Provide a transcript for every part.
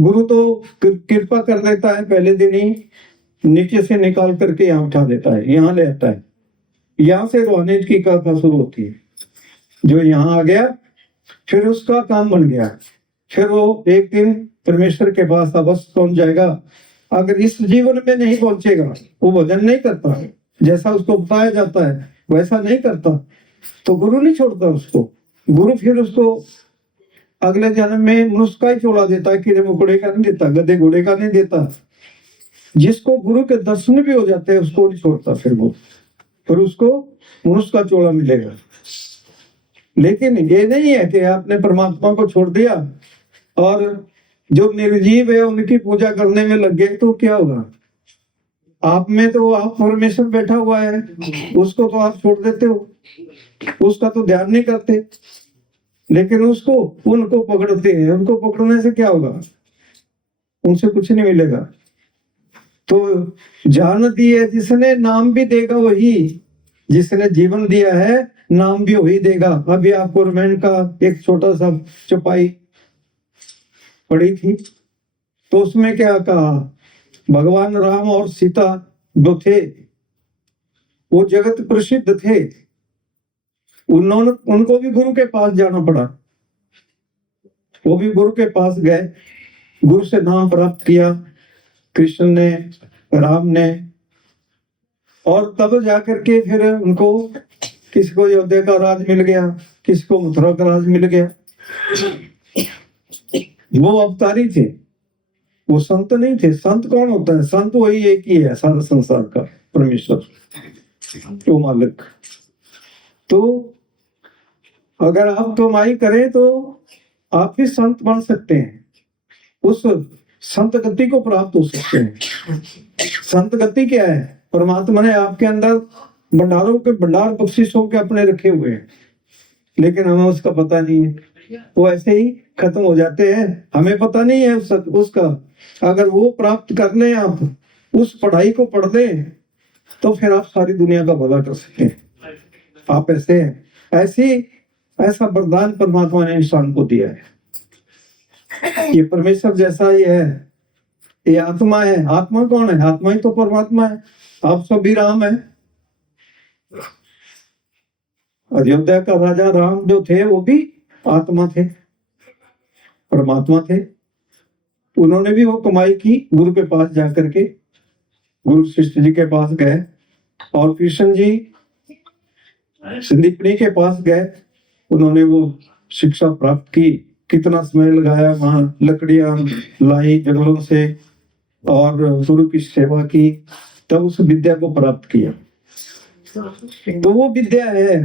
गुरु तो कृपा कर देता है, पहले दिन ही नीचे से निकाल करके यहाँ उठा देता है, यहाँ ले आता है। यहाँ से रूहानियत की कथा शुरू होती है। जो यहाँ आ गया फिर उसका काम बन गया, फिर वो एक दिन परमेश्वर के पास अवश्य पहुंच जाएगा। अगर इस जीवन में नहीं पहुंचेगा, वो भजन नहीं करता, जैसा उसको बताया जाता है वैसा नहीं करता, तो गुरु नहीं छोड़ता उसको। गुरु फिर उसको अगले जन्म में मनुष्य का ही छोड़ा देता है, कीड़े मकोड़े का नहीं देता, गधे घोड़े का नहीं देता। जिसको गुरु के दर्शन भी हो जाते हैं उसको नहीं छोड़ता, फिर उसको मनुष्य का चोला मिलेगा। लेकिन ये नहीं है कि आपने परमात्मा को छोड़ दिया और जो निर्जीव है उनकी पूजा करने में लग गए तो क्या होगा? आप में तो आप परमेश्वर बैठा हुआ है, उसको तो आप छोड़ देते हो, उसका तो ध्यान नहीं करते, लेकिन उनको पकड़ते हैं। उनको पकड़ने से क्या होगा? उनसे कुछ नहीं मिलेगा। तो जान दी है जिसने, नाम भी देगा वही। जिसने जीवन दिया है नाम भी वही देगा। अभी आपको रामायण का एक छोटा सा चौपाई पढ़ी थी, तो उसमें क्या कहा? भगवान राम और सीता जो थे वो जगत प्रसिद्ध थे, उनको भी गुरु के पास जाना पड़ा। वो भी गुरु के पास गए, गुरु से नाम प्राप्त किया कृष्ण ने, राम ने, और तब जाकर के फिर उनको किसी को अयोध्या का राज मिल गया, किसी को मथुरा का राज मिल गया। वो अवतारी थे, वो संत नहीं थे। संत कौन होता है? संत वही एक ही है सारा संसार का, परमेश्वर तो मालिक। तो अगर आप कमाई करें तो आप भी संत बन सकते हैं, उस संत गति को प्राप्त हो सकते हैं। संत गति क्या है? परमात्मा ने आपके अंदर भंडारों के भंडार बख्शिशों के अपने रखे हुए हैं, लेकिन हमें उसका पता नहीं है। वो ऐसे ही खत्म हो जाते हैं, हमें पता नहीं है उसका। अगर वो प्राप्त कर लें, आप उस पढ़ाई को पढ़ लें, तो फिर आप सारी दुनिया का भला कर सकते हैं। आप ऐसे हैं, ऐसा वरदान परमात्मा ने इंसान को दिया है। ये परमेश्वर जैसा ही है, ये आत्मा है। आत्मा कौन है? आत्मा ही तो परमात्मा है। आप सभी राम है। अयोध्या का राजा राम जो थे वो भी आत्मा थे, परमात्मा थे। उन्होंने भी वो कमाई की गुरु के पास जाकर के। गुरु शिष्य जी के पास गए और कृष्ण जी संदीपनी के पास गए। उन्होंने वो शिक्षा प्राप्त की। कितना समय लगाया, वहां लकड़ियां लाई जंगलों से और गुरु की सेवा की, तब उस विद्या को प्राप्त किया। तो वो विद्या है।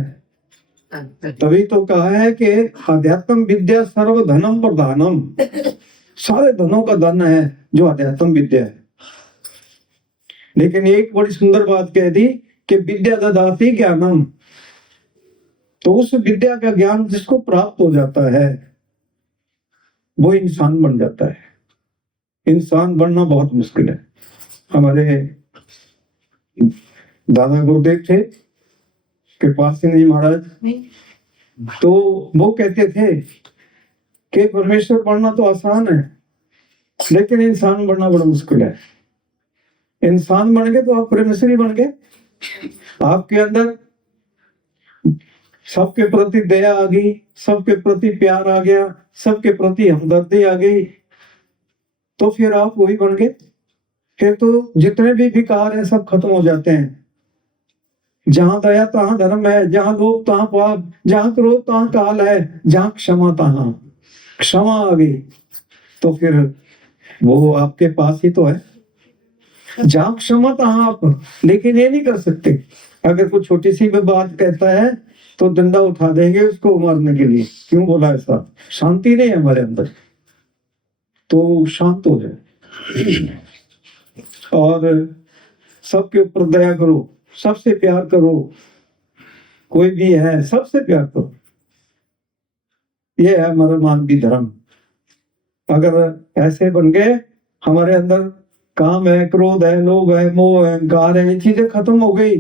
तभी तो कहा है कि अध्यात्म विद्या सर्व धनम प्रधानम। सारे धनों का धन है जो अध्यात्म विद्या है। लेकिन एक बड़ी सुंदर बात कह दी कि विद्या ददाति ज्ञानम। तो उस विद्या का ज्ञान जिसको प्राप्त हो जाता है वो इंसान बन जाता है। इंसान बनना बहुत मुश्किल है। हमारे दादा गुरुदेव थे कृपाल सिंह जी महाराज, तो वो कहते थे कि परमेश्वर बनना तो आसान है, लेकिन इंसान बनना बड़ा मुश्किल है। इंसान बन गए तो आप परमेश्वर ही बन गए। आपके अंदर सबके प्रति दया आ गई, सबके प्रति प्यार आ गया, सबके प्रति हमदर्दी आ गई, तो फिर आप वही बन गए। फिर तो जितने भी विकार है सब खत्म हो जाते हैं। जहां दया तहां धर्म है, जहां लोभ तहां पाप, जहां क्रोध तहां काल है, जहां क्षमा तहां क्षमा आ गई, तो फिर वो आपके पास ही तो है। जहां क्षमा तहां आप। लेकिन ये नहीं कर सकते, अगर कोई छोटी सी भी बात कहता है तो डंडा उठा देंगे उसको मारने के लिए। क्यों बोला ऐसा? शांति नहीं है हमारे अंदर। तो शांत हो जाए और सबके ऊपर दया करो, सबसे प्यार करो। कोई भी है सबसे प्यार करो, ये है हमारा मानवीय धर्म। अगर ऐसे बन गए, हमारे अंदर काम है, क्रोध है, लोभ है, मोह है, अहंकार है, ये चीजें खत्म हो गई।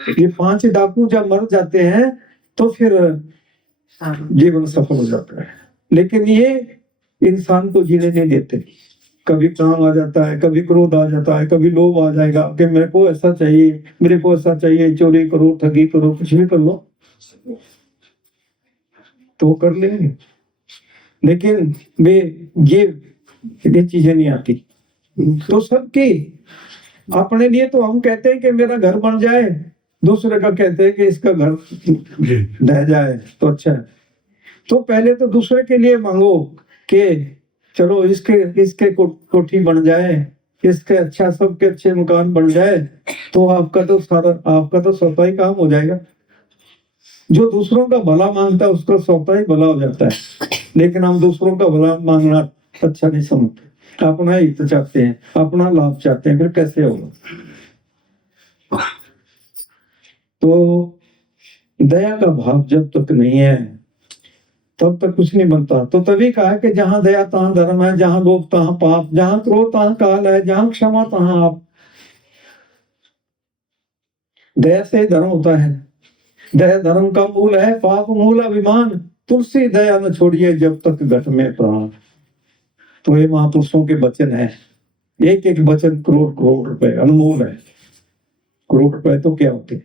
ये 5 डाकू जब मर जाते हैं तो फिर जीवन सफल हो जाता है। लेकिन ये इंसान को जीने नहीं देते। कभी काम आ जाता है, कभी क्रोध आ जाता है, कभी लोभ आ जाएगा कि मेरे को ऐसा चाहिए, मेरे को ऐसा चाहिए, चोरी करो, ठगी करो, कुछ भी कर लो तो कर लेंगे। लेकिन वे ये चीजें नहीं आती। तो सबकी अपने लिए तो हम कहते हैं कि मेरा घर बन जाए, दूसरे का कहते हैं कि इसका घर ढह जाए तो अच्छा है। तो पहले तो दूसरे के लिए मांगो कि चलो इसके कोठी बन जाए, इसके अच्छा, सबके अच्छे मकान बन जाए, तो आपका तो स्वतः ही काम हो जाएगा। जो दूसरों का भला मांगता है उसका स्वतः ही भला हो जाता है। लेकिन हम दूसरों का भला मांगना अच्छा नहीं समझते, अपना हित चाहते हैं, अपना लाभ चाहते हैं, फिर कैसे होगा। तो दया का भाव जब तक नहीं है तब तक कुछ नहीं बनता। तो तभी कहा कि जहां दया तहां धर्म है, जहां लोभ तहां पाप, जहां क्रोध तहां काल है, जहां क्षमा तहां आप। दया से धर्म होता है, दया धर्म का मूल है, पाप मूल अभिमान। तुलसी दया न छोड़िए जब तक घट में प्राण। तो ये महापुरुषों के वचन है, एक एक वचन करोड़ करोड़ रुपए अनमोल है। करोड़ रुपए तो क्या होते,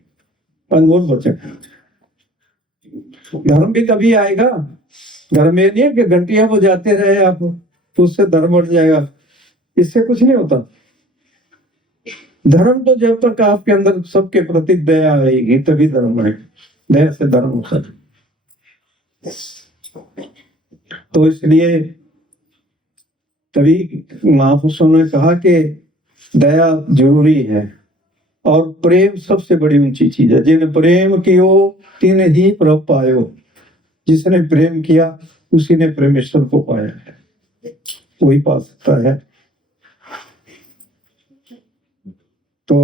अनमोल वचन। धर्म भी तभी आएगा, धर्म ये नहीं है कि घंटियां बजाते रहे आप तो उससे धर्म बढ़ जाएगा, इससे कुछ नहीं होता। धर्म तो जब तक आपके अंदर सबके प्रति दया आएगी तभी धर्म बढ़ेगा, दया से धर्म होता है। तो इसलिए तभी महापुरुषों ने कहा कि दया जरूरी है और प्रेम सबसे बड़ी ऊंची चीज है। जिन प्रेम कियो तिन ही प्रभ पायो। जिसने प्रेम किया उसी ने परमेश्वर को पाया है, वही पा सकता है। तो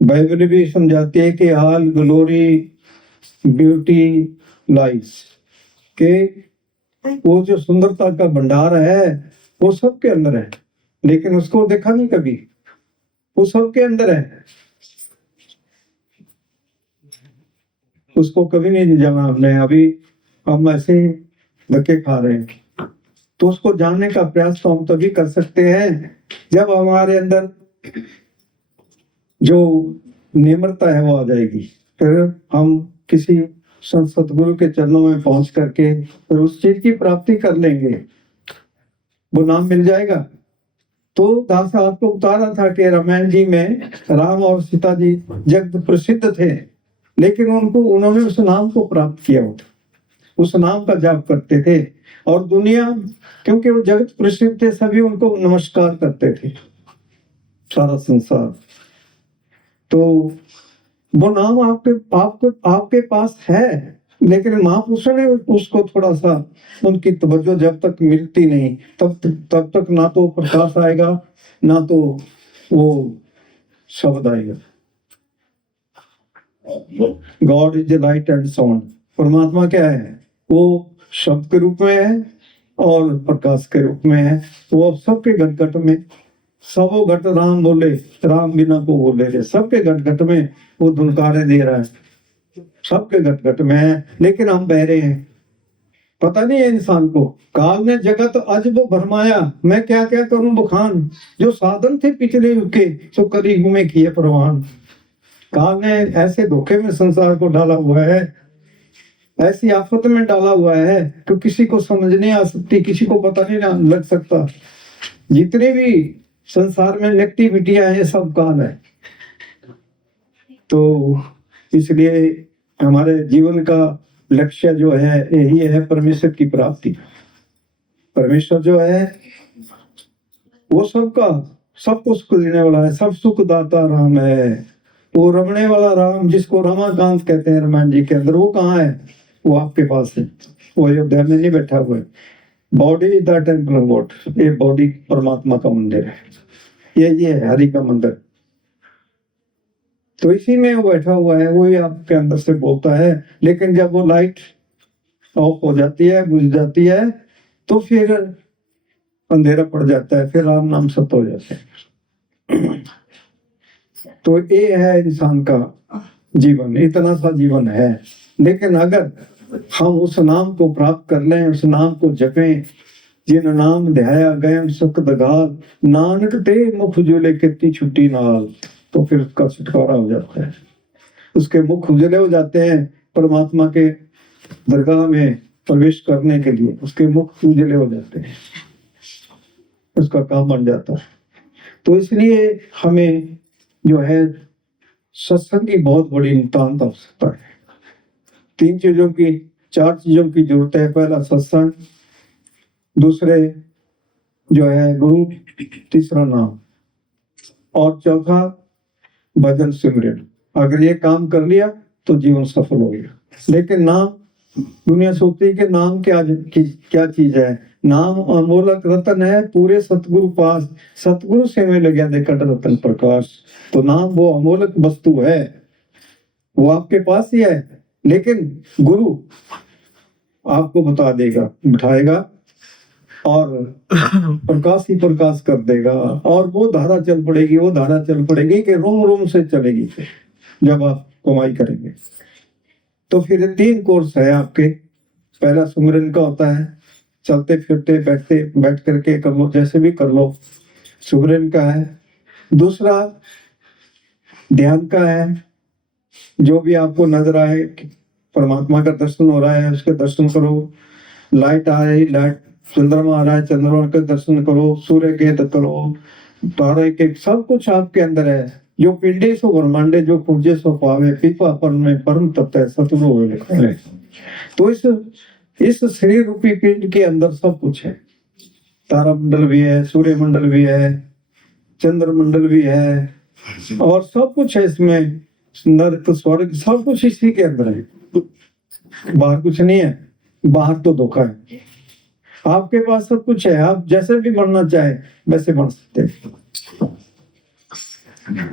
बाइबल भी समझाती है कि ऑल ग्लोरी ब्यूटी लाइस, के वो जो सुंदरता का भंडार है वो सबके अंदर है, लेकिन उसको देखा नहीं कभी। वो सबके अंदर है, उसको कभी नहीं जाना हमने। अभी हम ऐसे धक्के खा रहे हैं। तो उसको जानने का प्रयास तो हम तभी कर सकते हैं जब हमारे अंदर जो निम्रता है वो आ जाएगी। फिर हम किसी सतगुरु के चरणों में पहुंच करके फिर उस चीज की प्राप्ति कर लेंगे, वो नाम मिल जाएगा। तो दास आपको बता रहा था कि रामायण जी में राम और सीता जी जगत प्रसिद्ध थे, लेकिन उन्होंने उस नाम को प्राप्त किया होता, उस नाम का जाप करते थे। और दुनिया, क्योंकि वो जगत प्रसिद्ध थे, सभी उनको नमस्कार करते थे, सारा संसार। तो वो नाम आपके पास है, लेकिन महापुरुषों ने उसको थोड़ा सा, उनकी तवज्जो जब तक मिलती नहीं तब तक ना तो प्रकाश आएगा ना तो वो शब्द आएगा। God is light and sound. परमात्मा क्या है? वो शब्द के रूप में है और प्रकाश के रूप में है। वो सबके घट घट में, सबो घट राम बोले, राम बिना को बोले रे। सबके घट घट में वो धुनकारे दे रहा है, सबके घट घट में है, लेकिन हम बहरे हैं। पता नहीं है इंसान को। काल ने जगत अजब भरमाया, मैं क्या क्या करूं बखान। जो साधन थे पिछले युग के, सो करी घूमे किए प्रवान। काल ने ऐसे धोखे में संसार को डाला हुआ है, ऐसी आफत में डाला हुआ है कि किसी को समझ नहीं आ सकती, किसी को पता नहीं लग सकता। जितने भी संसार में नेगेटिविटियां है, सब काल है। तो इसलिए हमारे जीवन का लक्ष्य जो है यही है, परमेश्वर की प्राप्ति। परमेश्वर जो है वो सबको सुख देने वाला है, सब सुख दाता राम है। वो रमने वाला राम, जिसको रमाकांत कहते हैं रामायण जी के अंदर, वो कहाँ है? वो आपके पास है, वो अयोध्या में नहीं बैठा हुआ है। Body is the temple of God. ये बॉडी परमात्मा का मंदिर है, ये है हरि का मंदिर। तो इसी में वो बैठा हुआ है, वो ही आपके अंदर से बोलता है। लेकिन जब वो लाइट ऑफ हो जाती है, बुझ जाती है, तो फिर अंधेरा पड़ जाता है, फिर राम नाम सत्य हो जाता है। तो ये है इंसान का जीवन, इतना सा जीवन है। लेकिन अगर हम उस नाम को प्राप्त कर लें, उस नाम को जपें, जिन नाम ध्याया गयम सुख दगाल, नानक ते मुख उजले कितनी छुट्टी नाल। तो फिर उसका छुटकारा हो जाता है, उसके मुख उजले हो जाते हैं परमात्मा के दरगाह में प्रवेश करने के लिए, उसके मुख उजले हो जाते हैं, उसका काम बन जाता है। तो इसलिए हमें जो है सत्संग की बहुत बड़ी नितांत आवश्यकता है। 4 चीजों की जरूरत है। पहला सत्संग, दूसरे जो है गुरु, तीसरा नाम, और चौथा भजन सिमरन। अगर ये काम कर लिया तो जीवन सफल हो गया। लेकिन नाम, दुनिया सोचती है कि नाम क्या चीज है। नाम अमोलक रतन है, पूरे सतगुरु पास, सतगुरु से में लग्या दे कट रतन प्रकाश। तो नाम वो अमोलक वस्तु है, वो आपके पास ही है, लेकिन गुरु आपको बता देगा, बिठाएगा और प्रकाश ही प्रकाश कर देगा, और वो धारा चल पड़ेगी, वो धारा चल पड़ेगी कि रोम रोम से चलेगी। जब आप कमाई करेंगे तो फिर 3 कोर्स है आपके। पहला सुमिरन का होता है, चलते फिरते बैठ करके कर लो, जैसे भी कर लो, सुमिरन का है। दूसरा ध्यान का है, जो भी आपको नजर आए, परमात्मा का दर्शन हो रहा है उसके दर्शन करो, लाइट आ रही, लाइट, चंद्रमा आ रहा है, चंद्रमा के दर्शन करो, सूर्य के करो, तारे के, सब कुछ आपके अंदर है। जो पिंडे सो ब्रह्मांडे, जो पूजे सो पावे, पीपा पर में परम तत्व है, सतगुरु लिखा है। तो इस शरीर रूपी पिंड के अंदर सब कुछ है। तारा मंडल भी है, सूर्य मंडल भी है, चंद्र मंडल भी है, और सब कुछ है इसमें, नरक स्वर्ग सब कुछ इसी के अंदर है। बाहर कुछ नहीं है, बाहर तो धोखा है। आपके पास सब कुछ है, आप जैसे भी बनना चाहे वैसे बन सकते हैं।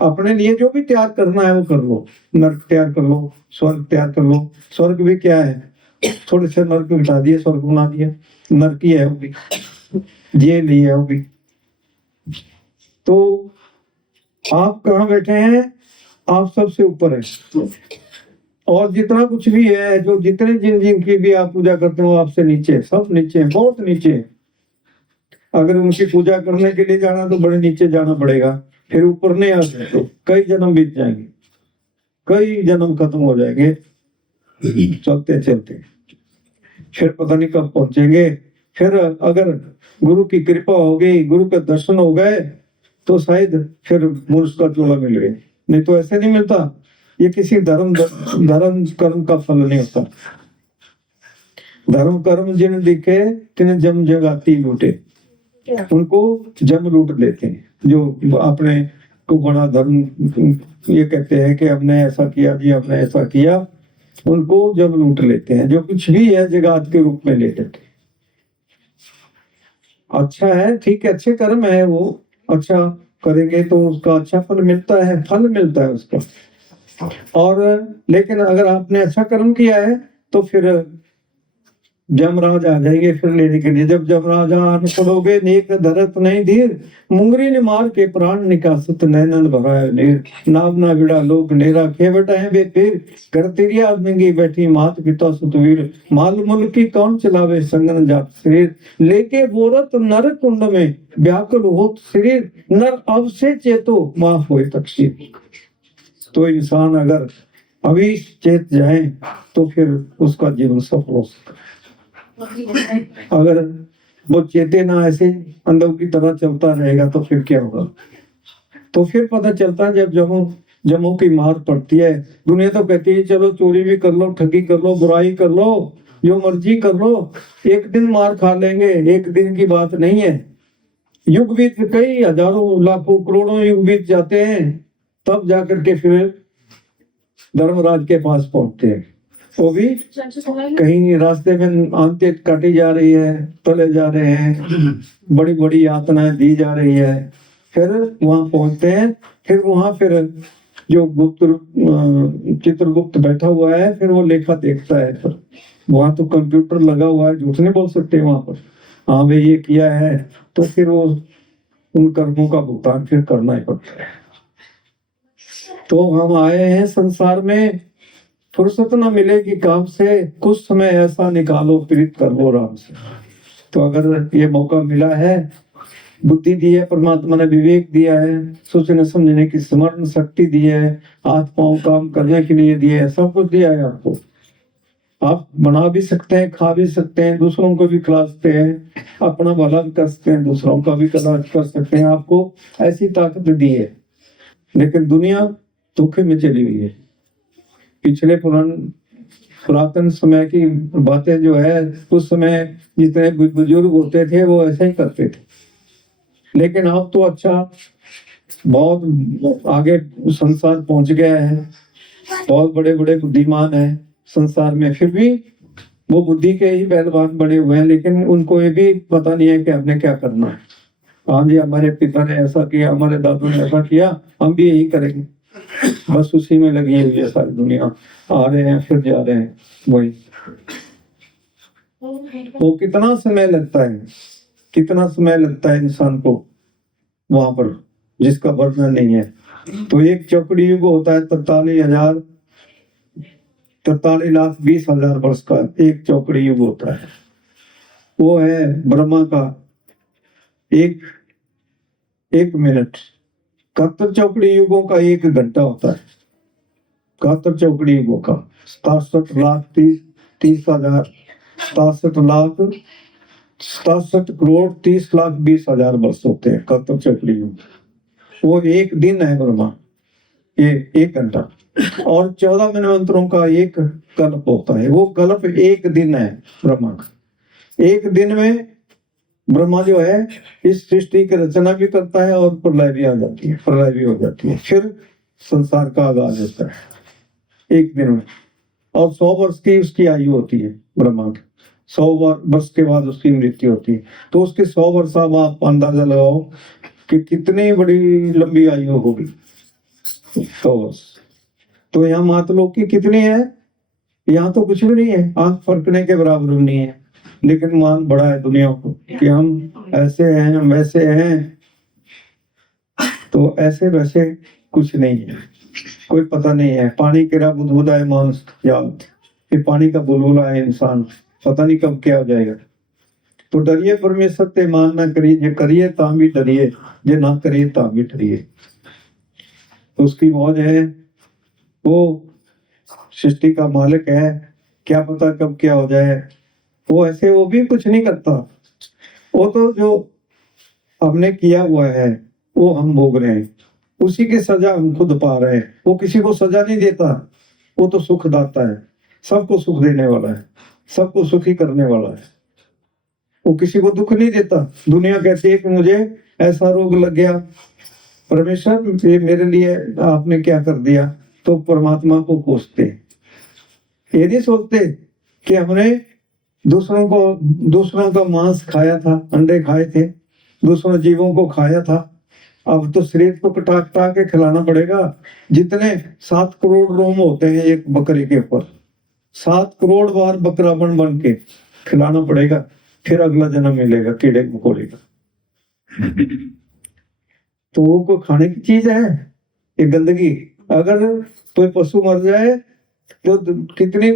अपने लिए जो भी त्याग करना है वो कर लो, नरक त्याग कर लो, स्वर्ग त्याग कर लो। स्वर्ग भी क्या है, थोड़े से नरक मिटा दिए, स्वर्ग बना दिया, नरक ही है वो भी, जेल ही है वो भी। तो आप कहाँ बैठे हैं, आप सबसे ऊपर है, और जितना कुछ भी है, जो जितने जिन की भी आप पूजा करते हो, आपसे नीचे, सब नीचे, बहुत नीचे। अगर उनकी पूजा करने के लिए जाना तो बड़े नीचे जाना पड़ेगा, फिर ऊपर नहीं आ सकते। कई जन्म बीत जाएंगे, कई जन्म खत्म हो जाएंगे चलते चलते, फिर पता नहीं कब पहुंचेंगे। फिर अगर गुरु की कृपा हो गई, गुरु के दर्शन हो गए, तो शायद फिर मनुष्य का चोला मिल गया, नहीं तो ऐसे नहीं मिलता। ये किसी धर्म कर्म का फल नहीं होता। धर्म कर्म जिन दिखे तिन जम जगाती लूटे, उनको जम लूट लेते हैं। जो अपने को बड़ा धर्म ये कहते हैं कि हमने ऐसा किया जी, हमने ऐसा किया, उनको जम लूट लेते हैं। जो कुछ भी है जगात के रूप में ले लेते हैं। अच्छा है, ठीक है, अच्छे कर्म है, वो अच्छा करेंगे तो उसका अच्छा फल मिलता है, फल मिलता है उसका। और लेकिन अगर आपने अच्छा कर्म किया है तो फिर जमराज आ जाएंगे फिर लेने के लिए। जब जमराज आने पड़ोगे, नेक धरत नहीं धीर, मुंगरी ने मार के प्राण निकासत, नैनन भराए नीर, नाम ना बिड़ा लोग नेरा, के बेटा है बे पीर, घर तेरी आदमी बैठी मात पिता सुतवीर, माल मुल की कौन चलावे संगन जात शरीर, लेके बोरत नर कुंड में व्याकुल होत शरीर, नर अब से चेतो माफ होए तकसीर। तो इंसान अगर अभी चेत जाए तो फिर उसका जीवन सफल हो सकता है। अगर वो चेते ना, ऐसे अंधों की तरह चलता रहेगा तो फिर क्या होगा। तो फिर पता चलता है जब जमों की मार पड़ती है। दुनिया तो कहती है चलो चोरी भी कर लो, ठगी कर लो, बुराई कर लो, जो मर्जी कर लो, एक दिन मार खा लेंगे, एक दिन की बात नहीं है। युग बीत, कई हजारों लाखों करोड़ों युग बीत जाते हैं, तब जाकर के फिर धर्मराज के पास पहुंचते हैं। वो भी कहीं रास्ते में आंतें काटी जा रही है, तले जा रहे हैं, बड़ी बड़ी यातनाएं दी जा रही है। फिर वहां पहुंचते हैं, फिर वहां फिर जो चित्रगुप्त बैठा हुआ है, फिर वो लेखा देखता है। फिर वहां तो कंप्यूटर लगा हुआ है, झूठ नहीं बोल सकते वहां पर। हाँ भाई ये किया है, तो फिर वो उन कर्मों का भुगतान फिर करना ही पड़ता है। तो हम आए हैं संसार में, फुर्सत न मिलेगी काम से, कुछ समय ऐसा निकालो प्रीत कर लो राम से। तो अगर ये मौका मिला है, बुद्धि दी है परमात्मा ने, विवेक दिया है, सोचने समझने की स्मरण शक्ति दी है, हाथ पांव काम करने के लिए दिए है, सब कुछ दिया है आपको। आप बना भी सकते हैं, खा भी सकते हैं, दूसरों को भी खिला सकते हैं, अपना भला भी कर सकते हैं, दूसरों का भी भला कर सकते हैं। आपको ऐसी ताकत दी है, लेकिन दुनिया धोखे में चली हुई है। पिछले पुरातन समय की बातें जो है, उस समय जितने बुजुर्ग होते थे वो ऐसे ही करते थे, लेकिन अब तो अच्छा बहुत आगे संसार पहुंच गया है, बहुत बड़े बड़े बुद्धिमान है संसार में, फिर भी वो बुद्धि के ही पहलवान बने हुए हैं, लेकिन उनको ये भी पता नहीं है कि हमने क्या करना है। हाँ जी, हमारे पिता ने ऐसा किया, हमारे दादू ने ऐसा किया, हम भी यही करेंगे, बस उसी में लगी हुई है सारी दुनिया। आ रहे हैं फिर जा रहे हैं, वही। वो कितना समय लगता है, कितना समय लगता है इंसान को वहां पर, जिसका वर्णन नहीं है। तो एक चौकड़ी युग होता है 43,20,000 वर्ष का एक चौकड़ी युग होता है। वो है ब्रह्मा का एक मिनट। 71 चौकड़ी युगों का 1 घंटा होता है। 71 चौकड़ी युगों का 67,67,67,30,20,000 वर्ष होते हैं 71 चौकड़ी युग। वो एक दिन है ब्रह्मा, ये 1 घंटा। और 14 मनवंतरों का एक कल्प होता है, वो कल्प 1 दिन है ब्रह्मा का। 1 दिन में ब्रह्मा जो है इस सृष्टि की रचना भी करता है और प्रलय भी आ जाती है, प्रलय भी हो जाती है, फिर संसार का आगाज होता है 1 दिन में। और 100 वर्ष की उसकी आयु होती है ब्रह्मा की। 100 वर्ष के बाद उसकी मृत्यु होती है। तो उसके 100 वर्ष अब आप अंदाजा लगाओ कि कितनी बड़ी लंबी आयु होगी 100 वर्ष। तो यहाँ मातलोक की कितनी है? यहाँ तो कुछ भी नहीं है, आंख फरकने के बराबर भी नहीं है, लेकिन मान बड़ा है दुनिया को कि हम ऐसे हैं, हम वैसे हैं। तो ऐसे वैसे कुछ नहीं है, कोई पता नहीं है। पानी केरा बुदबुदा है मानस याद, ये पानी का बुलबुला है इंसान, पता नहीं कब क्या हो जाएगा। तो डरिए परमेश्वर ते मान ना करिए, जे करिए ता भी डरिए, जे ना करिए ता भी डरिए। तो उसकी मौज है, वो सृष्टि का मालिक है, क्या पता कब क्या हो जाए। वो ऐसे वो भी कुछ नहीं करता, वो तो जो हमने किया हुआ है वो हम भोग रहे हैं, उसी की सजा हम खुद पा रहे हैं। वो किसी को सजा नहीं देता, वो तो सुख दाता है, सबको सुख देने वाला है, सबको सुखी करने वाला है। वो किसी को दुख नहीं देता। दुनिया कहती है कि मुझे ऐसा रोग लग गया, परमेश्वर ये मेरे लिए आपने क्या कर दिया। तो परमात्मा को कोसते, ये नहीं सोचते कि हमने दूसरों का मांस खाया था, अंडे खाए थे, दूसरों जीवों को खाया था, अब तो शरीर को कटा कटा के खिलाना पड़ेगा। जितने 7 करोड़ रोम होते हैं एक बकरी के ऊपर, 7 करोड़ बार बकरा बन बन के खिलाना पड़ेगा, फिर अगला जन्म मिलेगा कीड़े मकोड़े का। तो वो कोई खाने की चीज है ये गंदगी? अगर कोई पशु मर जाए तो कितनी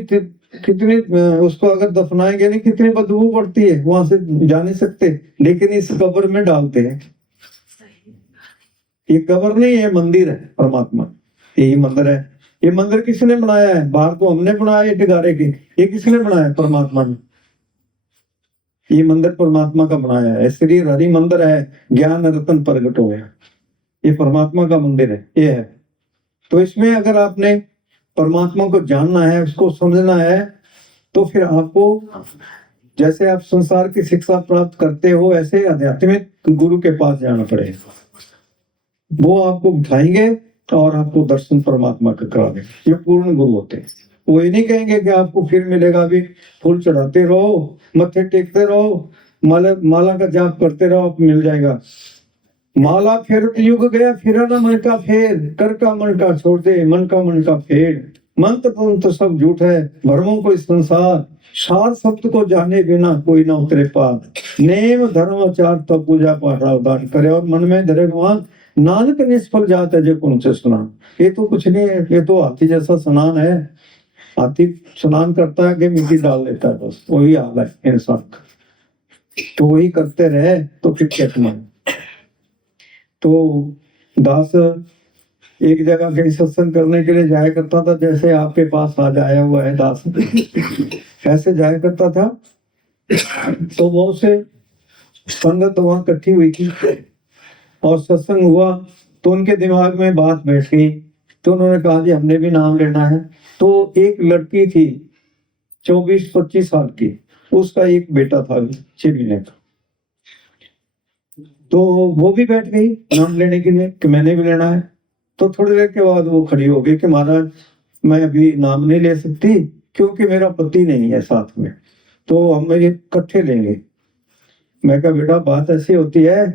उसको अगर दफनाएंगे नहीं, कितनी बदबू पड़ती है, वहां से जा नहीं सकते, लेकिन इस कब्र में डालते हैं। ये कब्र नहीं है, मंदिर है परमात्मा, यही मंदिर है। ये मंदिर किसने बनाया है? बाहर तो हमने बनाया है टिगारे के, ये किसने बनाया? परमात्मा ने। ये मंदिर परमात्मा का बनाया है, श्री हरि मंदिर है, ज्ञान रतन प्रगट हो गया, ये परमात्मा का मंदिर है, ये है। तो इसमें अगर आपने परमात्मा को जानना है, उसको समझना है, तो फिर आपको जैसे आप संसार की शिक्षा प्राप्त करते हो, ऐसे आध्यात्मिक गुरु के पास जाना पड़ेगा। वो आपको बिठाएंगे और आपको दर्शन परमात्मा का करा देंगे। ये पूर्ण गुरु होते हैं। वो ये नहीं कहेंगे कि आपको फिर मिलेगा, अभी फूल चढ़ाते रहो, मत्थे टेकते रहो, माला का जाप करते रहो, आप मिल जाएगा। माला फेर युग गया, फिरा ना मन का फेर, कर का मन का छोड़ दे, मन का फेर। मंत्र तो सब झूठ है, भ्रमों को इस संसार, सार शब्द को जाने बिना कोई ना उतरे पार। नेम धर्म आचार तब पूजा पाठ अवदान करे, और मन में धरे भगवान, नानक निष्फल जात है जो कौन से स्नान। ये तो कुछ नहीं है, ये तो हाथी जैसा स्नान है। हाथी स्नान करता है कि मिट्टी डाल देता है, बस वही हाल है इंसान का। तो वही करते रहे तो फिर क्या कमाए। तो दास एक जगह कहीं सत्संग करने के लिए जाया करता था, जैसे आपके पास आज आया हुआ है दास, ऐसे जाया करता था। तो बहुत से संगत वहां इकट्ठी हुई थी और सत्संग हुआ, तो उनके दिमाग में बात बैठ गई, तो उन्होंने कहा जी हमने भी नाम लेना है। तो एक लड़की थी 24-25 साल की, उसका एक बेटा था 6 महीने का, तो वो भी बैठ गई नाम लेने के लिए कि मैंने भी लेना है। तो थोड़ी देर के बाद वो खड़ी हो गई कि महाराज मैं अभी नाम नहीं ले सकती क्योंकि मेरा पति नहीं है साथ में, तो हम ये इकट्ठे लेंगे। मैं कहा बेटा बात ऐसी होती है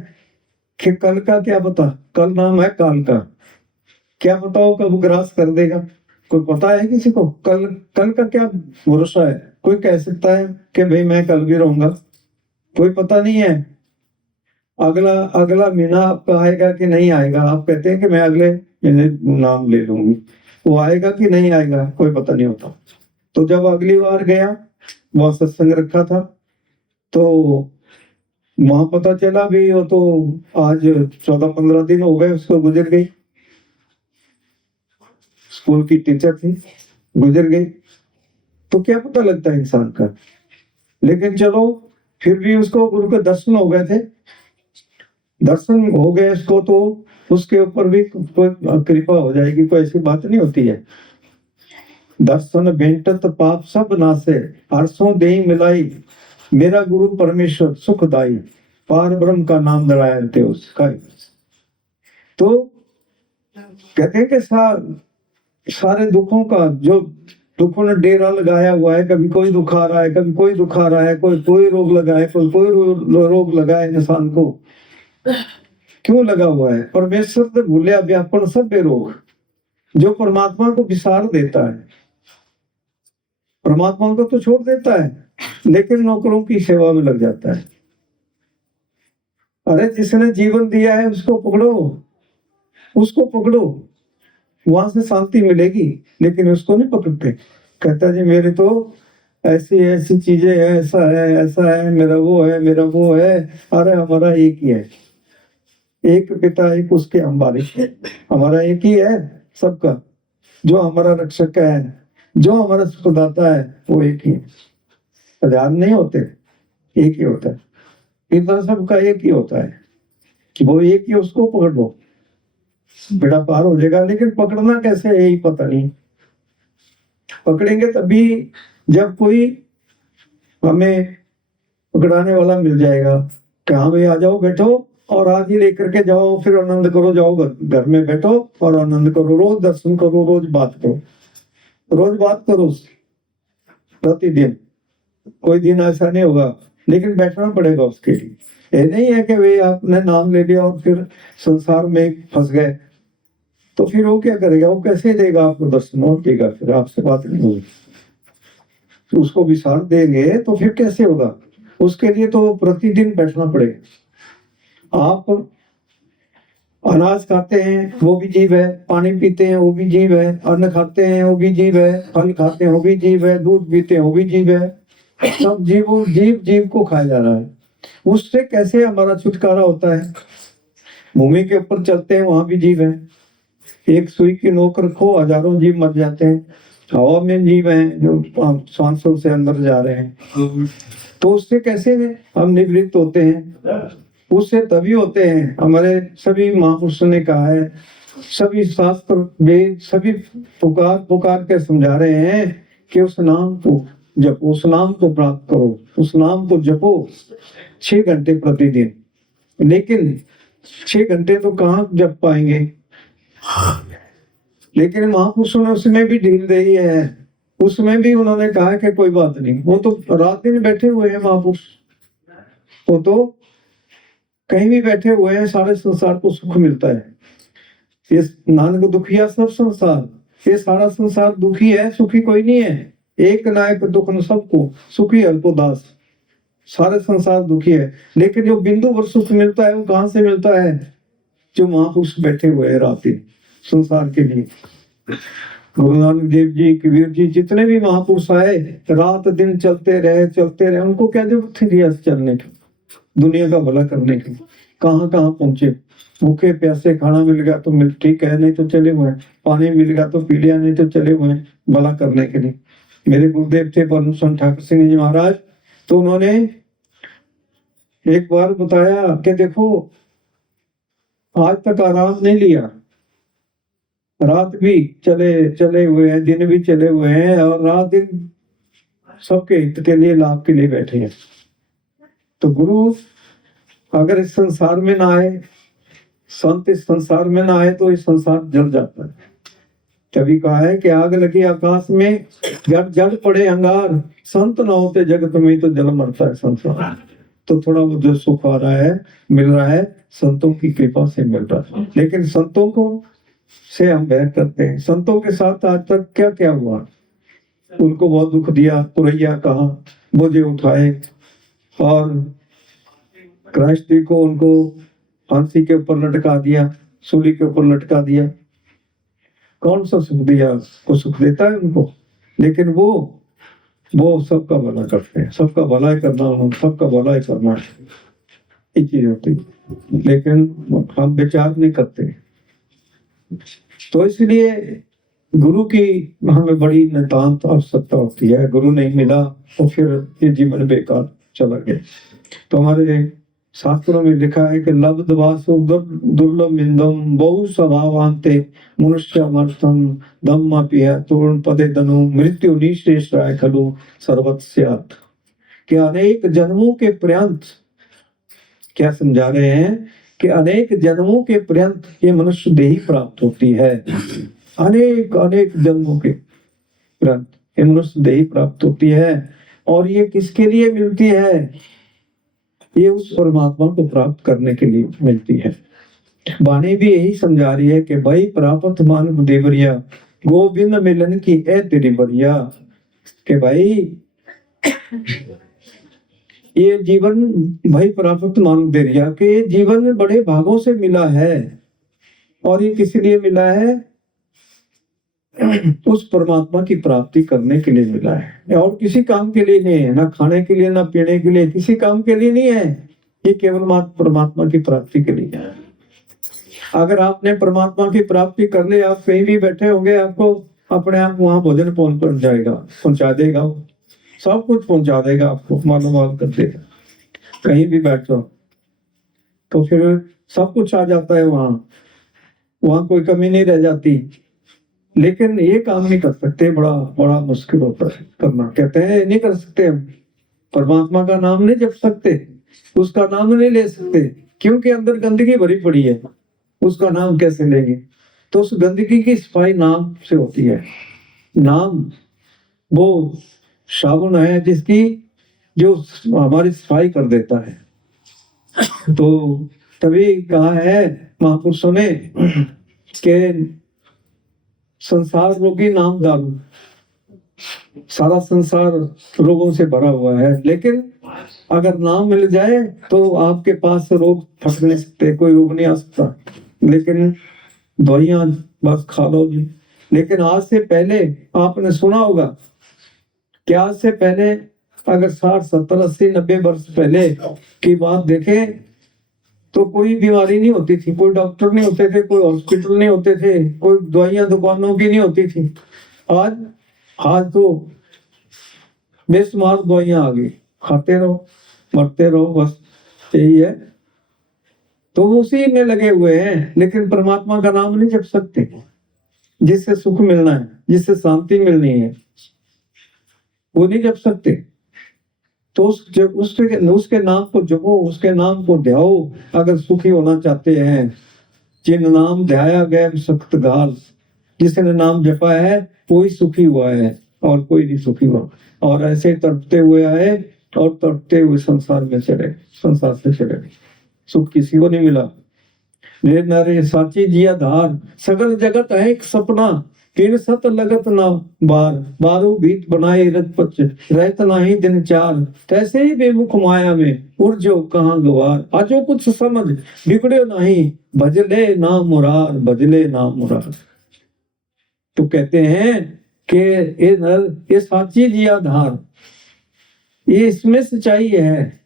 कि कल का क्या पता, कल नाम है काल का, क्या पता वो कब ग्रास कर देगा, कोई पता है किसी को? कल कल का क्या भरोसा है? कोई कह सकता है कि भाई मैं कल भी रहूंगा? कोई पता नहीं है। अगला अगला महीना आपका आएगा कि नहीं आएगा? आप कहते हैं कि मैं अगले महीने नाम ले लूंगी, वो आएगा कि नहीं आएगा कोई पता नहीं होता। तो जब अगली बार गया, वहां सत्संग रखा था, तो वहां पता चला भी वो तो आज 14-15 दिन हो गए उसको गुजर गई। स्कूल की टीचर थी, गुजर गई। तो क्या पता लगता है इंसान का। लेकिन चलो फिर भी उसको गुरु के दर्शन हो गए थे, दर्शन हो गए उसको, तो उसके ऊपर भी कोई कृपा हो जाएगी, कोई ऐसी बात नहीं होती है। दर्शन भेंटत पाप सब नासे, हर्षों देई मिलाई, मेरा गुरु परमेश्वर सुखदाई, पार ब्रह्म का नाम दड़ाया थे उसका। तो कहते हैं कि सारे दुखों का, जो दुखों ने डेरा लगाया हुआ है, कभी कोई दुख आ रहा है, कभी कोई दुख आ रहा है, कोई रोग लगा है, कोई रोग लगा है इंसान को, क्यों लगा हुआ है? परमेश्वर से भूले व्यापन सब बेरोग, जो परमात्मा को विसार देता है, परमात्मा को तो छोड़ देता है लेकिन नौकरों की सेवा में लग जाता है। अरे जिसने जीवन दिया है उसको पकड़ो, उसको पकड़ो, वहां से शांति मिलेगी। लेकिन उसको नहीं पकड़ते, कहता जी मेरे तो ऐसी ऐसी चीजें है, ऐसा है, मेरा वो है, मेरा वो है। अरे हमारा एक ही है, एक पिता एक उसके हमारे, हमारा एक ही है सबका। जो हमारा रक्षक है, जो हमारा सुखदाता है, वो एक ही है। हजार नहीं होते, एक ही होता है। पिता सबका एक ही होता है, वो एक ही, उसको पकड़ लो बेटा पार हो जाएगा। लेकिन पकड़ना कैसे है यही पता नहीं। पकड़ेंगे तभी जब कोई हमें पकड़ाने वाला मिल जाएगा कि हाँ भाई आ जाओ बैठो और आज ही लेकर के जाओ, फिर आनंद करो, जाओ घर में बैठो और आनंद करो, रोज दर्शन करो, रोज बात करो, रोज बात करो प्रतिदिन। कोई दिन ऐसा नहीं होगा, लेकिन बैठना पड़ेगा उसके लिए। ये नहीं है कि भाई आपने नाम ले लिया और फिर संसार में फंस गए, तो फिर वो क्या करेगा? वो कैसे देगा आपको दर्शन? और देगा? फिर आपसे बात नहीं होगी, उसको विसार देंगे तो फिर कैसे होगा? उसके लिए तो प्रतिदिन बैठना पड़ेगा। आप अनाज खाते हैं वो भी जीव है, पानी पीते हैं वो भी जीव है, अन्न खाते हैं वो भी जीव है, फल खाते हैं वो भी जीव है, दूध पीते हैं वो भी जीव है। सब जीव को खाया जा रहा है। उससे कैसे हमारा छुटकारा होता है? भूमि के ऊपर चलते हैं वहां भी जीव है, एक सुई की नोक रखो हजारों जीव मर जाते हैं। हवा में जीव हैं जो सांसों से अंदर जा रहे हैं, तो उससे कैसे हम निवृत्त होते हैं? उससे तभी होते हैं, हमारे सभी महापुरुषों ने कहा है, सभी शास्त्र वेद सभी पुकार पुकार के समझा रहे हैं कि उस नाम को जपो, उस नाम को प्राप्त करो, उस नाम को जपो 6 घंटे प्रतिदिन। लेकिन 6 घंटे तो कहाँ जप पाएंगे? लेकिन महापुरुषों ने उसमें भी ढील दी है, उसमें भी उन्होंने कहा कि कोई बात नहीं, वो तो रात दिन बैठे हुए हैं महापुरुष, वो तो कहीं भी बैठे हुए हैं, सारे संसार को सुख मिलता है। ये नानक दुखिया सब संसार, ये सारा संसार दुखी है, सुखी कोई नहीं है। एक नायक दुख न सबको, सुखी अल्पो दास। सारे संसार दुखी है, लेकिन जो बिंदु भर सुख मिलता है वो कहां से मिलता है? जो महापुरुष बैठे हुए हैं रात दिन संसार के लिए। गुरु नानक देव जी, कबीर जी, जितने भी महापुरुष आए रात दिन चलते रहे, उनको क्या जरूरत थी चलने की? दुनिया का भला करने के लिए। कहाँ कहाँ पहुंचे, भूखे प्यासे खाना मिल गया तो मिल ठीक है, नहीं तो चले हुए हैं, पानी मिल गया तो पी लिया, नहीं तो चले हुए हैं भला करने के लिए। मेरे गुरुदेव थे परम संत ठाकुर सिंह जी महाराज, तो उन्होंने एक बार बताया कि देखो आज तक आराम नहीं लिया, रात भी चले हुए हैं, दिन भी चले हुए हैं, और रात दिन सबके हित के लिए, लाभ के लिए बैठे हैं। तो गुरु अगर इस संसार में ना आए, संत इस संसार में ना आए, तो इस संसार जल जाता है। कभी कहा है कि आग लगी आकाश में, जब जड़ पड़े अंगार, संत न होते जगत में तो जल मरता है संसार। तो थोड़ा वो जो सुख आ रहा है, मिल रहा है, संतों की कृपा से मिल रहा है। लेकिन संतों को से हम बैर करते हैं। संतों के साथ आज तक क्या क्या हुआ, उनको बहुत दुख दिया, पुरैया कहा, बोझे उठाए, और गृहस्थी को उनको फांसी के ऊपर लटका दिया, सूली के ऊपर लटका दिया। कौन सा सुख दिया, को सुख देता है उनको? लेकिन वो सबका भला करते हैं, सबका भलाई करना, सबका भलाई करना ये चीज होती है। लेकिन हम विचार नहीं करते, तो इसलिए गुरु की हमें बड़ी नितांत आवश्यकता होती है। गुरु नहीं मिला तो फिर ये जीवन बेकार चला गया। तो हमारे शास्त्रों में लिखा है कि लब्ध वासु दुर्लभ इंदम बहु स्वभावांते मनुष्यमर्थम धम्म पिया तूर्ण पदे धनु मृत्यु निश्रेष्ठाय खलु सर्वस्यात्। कि अनेक जन्मों के पर्यंत, क्या समझा रहे हैं कि अनेक जन्मों के पर्यंत ये मनुष्य देही प्राप्त होती है। अनेक अनेक जन्मों के पर्यंत ये मनुष्य देही प्राप्त होती है। और ये किसके लिए मिलती है? ये उस परमात्मा को प्राप्त करने के लिए मिलती है। वाणी भी यही समझा रही है कि भाई प्राप्त मान देवरिया, गोविंद मिलन की ए तेरी बरिया। कि भाई ये जीवन भाई प्राप्त मान देवरिया के जीवन में बड़े भागों से मिला है। और ये किस लिए मिला है? उस परमात्मा की प्राप्ति करने के लिए मिला है, और किसी काम के लिए नहीं है। ना खाने के लिए, ना पीने के लिए, किसी काम के लिए नहीं है। ये केवल मात्र परमात्मा की प्राप्ति के लिए है। अगर आपने परमात्मा की प्राप्ति कर ली, आप कहीं भी बैठे होंगे, आपको अपने आप वहां भोजन पहुंच जाएगा, पहुंचा देगा, सब कुछ पहुंचा देगा, आपको मालूम कर देगा। कहीं भी बैठो तो फिर सब कुछ आ जाता है, वहां कोई कमी नहीं रह जाती। लेकिन ये काम नहीं कर सकते, बड़ा बड़ा मुश्किल होता है करना। कहते हैं नहीं कर सकते, हम परमात्मा का नाम नहीं जप सकते, उसका नाम नहीं ले सकते, क्योंकि अंदर गंदगी भरी पड़ी है। उसका नाम कैसे लेंगे? तो उस गंदगी की सफाई नाम से होती है। नाम वो साबुन है जिसकी जो हमारी सफाई कर देता है। तो तभी कहा है महापुरुषों ने कि संसार रोगी नाम दारू, सारा संसार रोगों से भरा हुआ है। लेकिन अगर नाम मिल जाए तो आपके पास रोग फट नहीं सकते, कोई रोग नहीं आ सकता। लेकिन दवाइयां बस खा लो जी। लेकिन आज से पहले आपने सुना होगा कि आज से पहले अगर 60, 70, 80, 90 वर्ष पहले की बात देखें तो कोई बीमारी नहीं होती थी, कोई डॉक्टर नहीं होते थे, कोई हॉस्पिटल नहीं होते थे, कोई दवाइयां दुकानों की नहीं होती थी। आज तो बेशुमार दवाइयां आ गई, खाते रहो मरते रहो, बस यही है। तो उसी में लगे हुए हैं, लेकिन परमात्मा का नाम नहीं जप सकते। जिससे सुख मिलना है, जिससे शांति मिलनी है, वो नहीं जप सकते। तो उसके नाम को जपो, उसके नाम को ध्याओ अगर सुखी होना चाहते हैं। जिन नाम ध्याया गया सख्त गाल, जिसने नाम जपा है वही सुखी हुआ है, और कोई नहीं सुखी हुआ। और ऐसे तड़पते हुए आए और तड़पते हुए संसार में चले, संसार से चले, सुख किसी को नहीं मिला। वे नारे साची जिया धार, सगल जगत है एक सपना, तीन सत लगत ना बार, बारो बीत बनाए रत पच, रहत नाही दिन चार, तैसे ही बेमुख माया में उर्जो कहाँ गवार। आजो कुछ समझ बिगड़े नहीं, भजले ना मुरार, भजले ना मुरार। तो कहते हैं कि ये साची जिया धार, ये इसमें सच्चाई है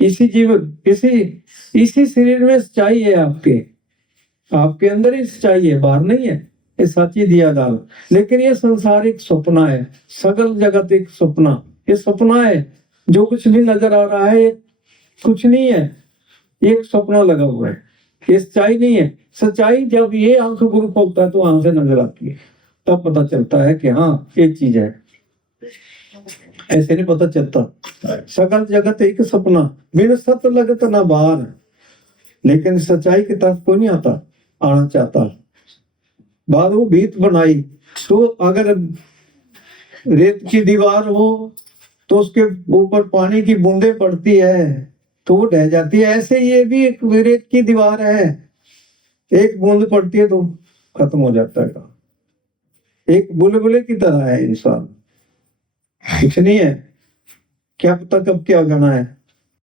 इसी जीवन इसी शरीर में सच्चाई है। आपके अंदर ही सच्चाई है, बाहर नहीं है। ये साची दिया दाल। लेकिन ये संसार एक सपना है, सगल जगत एक सपना। ये सपना है, जो कुछ भी नजर आ रहा है ये कुछ नहीं है, ये एक सपना लगा हुआ है, ये सच्चाई नहीं है। सच्चाई जब ये आंख गुरु खोलता है तो आंख से नजर आती है, तब पता चलता है कि हाँ एक चीज है। ऐसे नहीं पता चलता। सकल जगत एक सपना, बिन सत लगत ना बार। लेकिन सच्चाई की तरफ कोई नहीं आना चाहता। बाद वो भीत बनाई, तो अगर रेत की दीवार हो तो उसके ऊपर पानी की बूंदे पड़ती है तो वो ढह जाती है। ऐसे ये भी एक रेत की दीवार है, एक बूंद पड़ती है तो खत्म हो जाता है। एक बुलबुले की तरह है इंसान, कुछ नहीं है, क्या पता कब क्या गना है।